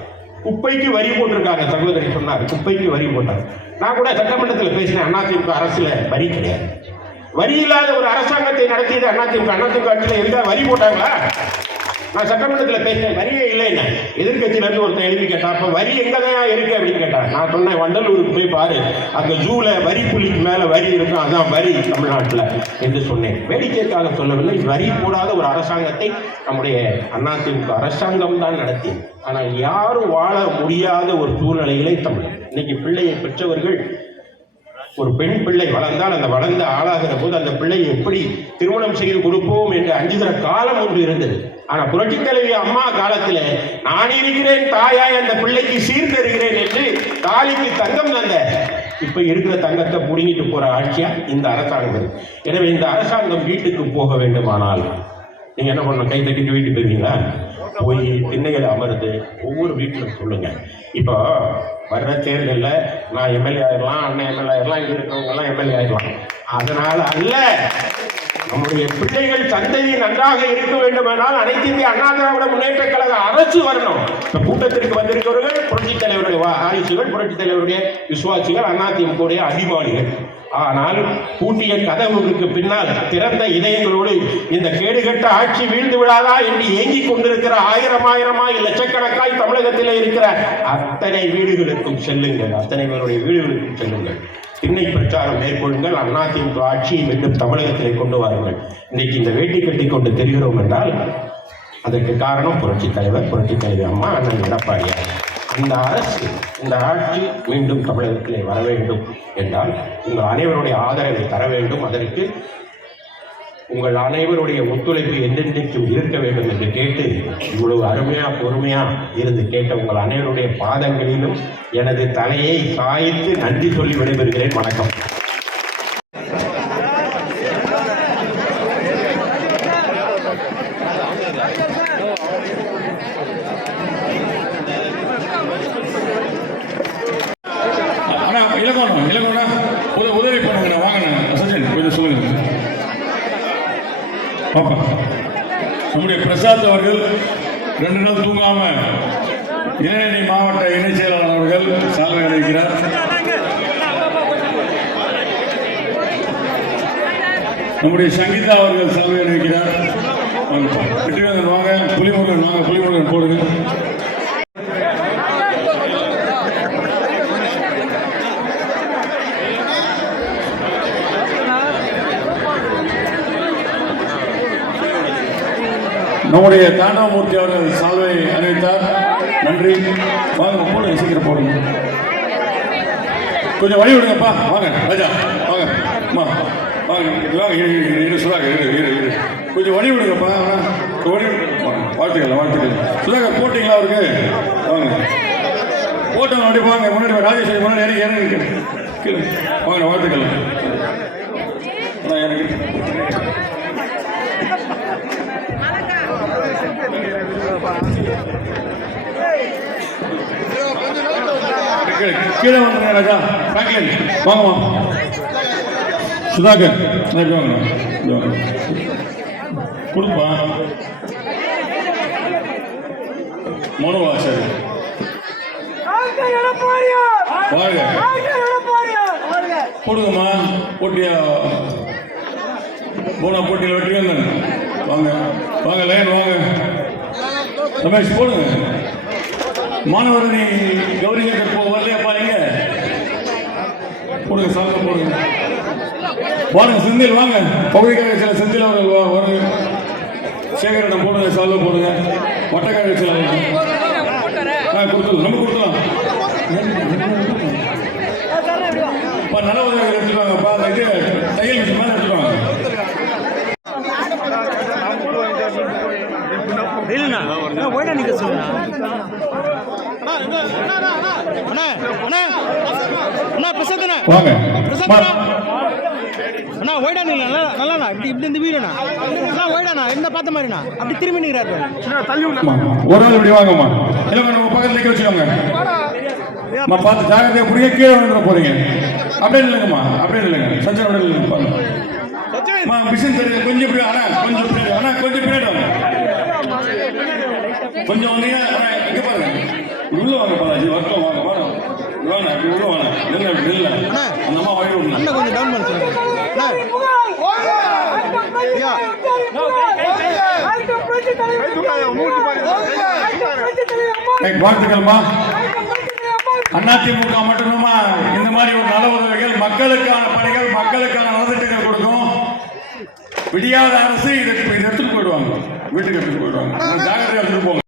குப்பைக்கு வரி போட்டிருக்காங்க. சகோதரி சொன்னார், குப்பைக்கு வரி போட்டாங்க. நான் கூட சட்டமன்றத்தில் பேசினேன், அதிமுக அரசுல வரி கிடையாது. வரி இல்லாத ஒரு அரசாங்கத்தை நடத்தியது அதிமுக. அதிமுக ஆட்சியில் இருந்தா வரி போட்டாங்களா? நான் சட்டமன்றத்தில் பேசினேன், வரியே இல்லை. என்ன எதிர்கட்சியிலேருந்து ஒருத்தன் எழுதி கேட்டான், அப்போ வரி எங்கே தான் இருக்கு அப்படின்னு கேட்டான். நான் சொன்னேன், வண்டலூருக்கு போய் பாரு, அங்கே ஜூல வரி புள்ளிக்கு மேலே வரி இருக்கும், அதான் வரி தமிழ்நாட்டில் என்று சொன்னேன். வேடிக்கைக்காக சொல்லவில்லை. வரி போடாத ஒரு அரசாங்கத்தை நம்முடைய அதிமுக அரசாங்கம் தான் நடத்தியது. ஆனால் யாரும் வாழ முடியாத ஒரு சூழ்நிலையிலே தமிழ் இன்னைக்கு பிள்ளையை பெற்றவர்கள், ஒரு பெண் பிள்ளை வளர்ந்தால் அந்த வளர்ந்த ஆளாகிற போது அந்த பிள்ளையை எப்படி திருமணம் செய்து கொடுப்போம் என்று அஞ்சுகிற காலம் ஒன்று இருந்தது. ஆனால் புரட்சி தலைவி அம்மா காலத்தில், நான் இருக்கிறேன் தாயாய் அந்த பிள்ளைக்கு சீர்தருகிறேன் என்று தாலிக்கு தங்கம் தந்த, இப்ப இருக்கிற தங்கத்தை புடுங்கிட்டு போற ஆட்சியா இந்த அரசாங்கம். எனவே இந்த அரசாங்கம் வீட்டுக்கு போக வேண்டுமானால் நீங்க என்ன பண்ணணும்? கை தட்டிட்டு வீட்டுக்கு போயிருவீங்களா? போய் திண்ணைகளை அமர்ந்து ஒவ்வொரு வீட்டிலும் சொல்லுங்க. இப்போ வர்ற தேர்தலில் நான் எம்எல்ஏ ஆயிடலாம், அண்ணன் எம்எல்ஏ ஆயிடலாம், இங்கே இருக்கிறவங்கெல்லாம் எம்எல்ஏ ஆயிடலாம். அதனால அல்ல, நம்முடைய பிள்ளைகள் சந்ததி நன்றாக இருக்க வேண்டுமானால் அனைத்து இந்திய அண்ணா திராவிட முன்னேற்ற கழக அரசு வரணும். இந்த கூட்டத்திற்கு வந்திருக்கிறவர்கள் புரட்சித் தலைவருடைய வாரிசுகள், புரட்சித் தலைவருடைய விசுவாசிகள், அதிமுக அபிமானிகள். ஆனால் பூட்டிய கதவுக்கு பின்னால் திறந்த இதயங்களோடு இந்த கேடுகட்ட ஆட்சி வீழ்ந்து விடாதா என்று ஏங்கிக் கொண்டிருக்கிற ஆயிரமாய் லட்சக்கணக்காய் தமிழகத்தில் இருக்கிற அத்தனை வீடுகளுக்கும் செல்லுங்கள், அத்தனை பேருடைய வீடுகளுக்கும் செல்லுங்கள். திண்ணை பிரச்சாரம் மேற்கொள்ளுங்கள். அதிமுக ஆட்சியை மீண்டும் தமிழகத்திலே கொண்டு வாருங்கள். இன்னைக்கு இந்த வேட்டி கட்டி கொண்டு தெரிகிறோம் என்றால் அதற்கு காரணம் புரட்சி தலைவர், புரட்சி தலைவி அம்மா, அண்ணன் எடப்பாடியார். இந்த அரசு, இந்த ஆட்சி மீண்டும் தமிழகத்திலே வர வேண்டும் என்றால் உங்கள் அனைவருடைய ஆதரவை தர வேண்டும். அதற்கு உங்கள் அனைவருடைய ஒத்துழைப்பு என்றென்றைக்கும் இருக்க வேண்டும் என்று கேட்டு, இவ்வளவு அருமையா பொறுமையா இருந்து கேட்ட உங்கள் அனைவருடைய பாதங்களிலும் எனது தலையை சாய்த்து நன்றி சொல்லி விடைபெறுகிறேன். வணக்கம். இலக்கணா உதவி பண்ணுங்க, வாங்க சச்சின் கொஞ்சம் சொல்லுங்க. பாப்பா, நம்முடைய பிரசாத் அவர்கள் 2 நாள் தூங்காம இளைஞரணி மாவட்ட இணைச் செயலாளர் அவர்கள் சால்வை அளிக்கிறார். நம்முடைய சங்கீதா அவர்கள் சால்வை அளிக்கிறார். வாங்க புலிமுருகன், வாங்க புலிமுருகன் போடுங்க. நம்முடைய தாண்டவமூர்த்தி அவர்கள் சால்வை அணிவித்தார். நன்றி. வாங்க போடுங்க, சீக்கிரம் போடுங்க. கொஞ்சம் வழி விடுங்கப்பா. வாங்க ராஜா, வாங்க அம்மா, வாங்க வாங்க. இரு சுதாகர், இரு கொஞ்சம் வழி விடுங்கப்பா. வழி வாழ்த்துக்கள். சுதாகர் போட்டிங்களா அவருக்கு? வாங்க போட்டோம். அப்படி வாங்க முன்னாடி, ராஜேஸ்வரி முன்னாடி இறங்கி கீழே வாங்க. வாழ்த்துக்கள். எனக்கு கீழே வந்து ராஜா பிராங்க்லின் வாங்கம்மா. சுதாகர் கொடுப்பா. மனோவா சரி வாங்க போடுங்கம்மா போட்டியா போனா போட்டியில் வெற்றி வந்தாங்க வாங்க வாங்க லைன் வாங்க ரமேஷ் போடுங்க மாணவர் நீ கௌரி சங்கர் வரலையாப்பா நீங்க போடுங்க சாப்பிட போடுங்க வாங்க செந்தில் வாங்க பகுதிக்காக சில செந்தில் அவர்கள் வருங்க சேகரிடம் போடுங்க சால்வ போடுங்க மட்டக்காக சில கொடுத்துடலாம் நம்ம கொடுத்துலாம் நல்ல உதவி எடுத்துருவாங்கப்பா அந்த இது தையல் மிஷின் மாதிரி எடுத்துருவாங்க அண்ணா ஒய்டா நீங்களா நல்லா இப்படி இந்த வீடுண்ணா ஒய்டாண்ணா இந்த பார்த்த மாதிரிண்ணா அப்படி திரும்பி நிற்கிறாரு ஒரு நாள் இப்படி வாங்கம்மா இல்லை நம்ம பக்கத்தில் நிற்க வச்சுக்கோங்க பார்த்து ஜாகிரதையாக புரிய கீழே விழுந்துட போறீங்க அப்படியே இல்லைங்கம்மா அப்படியே இல்லைங்க சஞ்சய் உடல் இல்லைங்கம்மா மிஷின் தெரியுது கொஞ்சம் இப்படி கொஞ்சம் பின்னாடி கொஞ்சம் பின்னாடி வாங்க கொஞ்சம் வந்தீங்க இங்கே பாருங்க உள்ள வாங்க பாலாஜி வரட்டும் வாங்க வரோம் வாங்க அப்படி உள்ள வாங்க இல்லை அப்படி இல்லை அந்த அம்மா வாங்கி விடணும் அண்ணா கொஞ்சம் டவுன் பண்ண சொல்லுங்க வாழ்த்துக்கள்மா அதிமுக மட்டுமா இந்த மாதிரி ஒரு நல உதவிகள் மக்களுக்கான பணிகள் மக்களுக்கான நலத்திட்டங்கள் கொடுக்கும் விடியாத அரசு இதை எடுத்துட்டு போயிடுவாங்க வீட்டுக்கு எடுத்துட்டு போயிடுவாங்க ஜாகிரதையா எடுத்துட்டு போங்க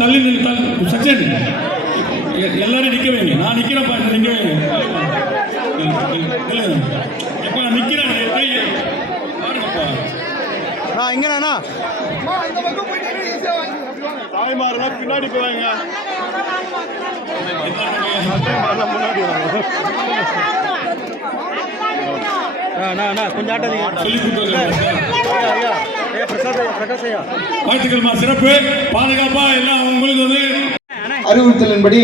தள்ளி நின்று சச்சின் எல்லாரும் நிக்க வைங்க நான் நிக்கிறேன்ப்பா நிக்க வைங்க எப்ப நான் நிக்கிறேன் இங்கண்ணா தாய்மாரெல்லாம் பின்னாடி போவாங்க முன்னாடி கொஞ்சம் வாழ்த்துக்கள்மா சிறப்பு பாதுகாப்பா எல்லாம் உங்களுக்கு வந்து அறிவுறுத்தலின்படி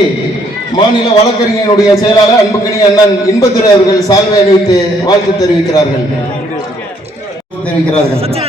மாநில வழக்கறிஞருடைய செயலாளர் அன்புக்கணி அண்ணன் இன்பத்துறை அவர்கள் சால்வை அணிவித்து வாழ்த்து தெரிவிக்கிறார்கள். சச்சின்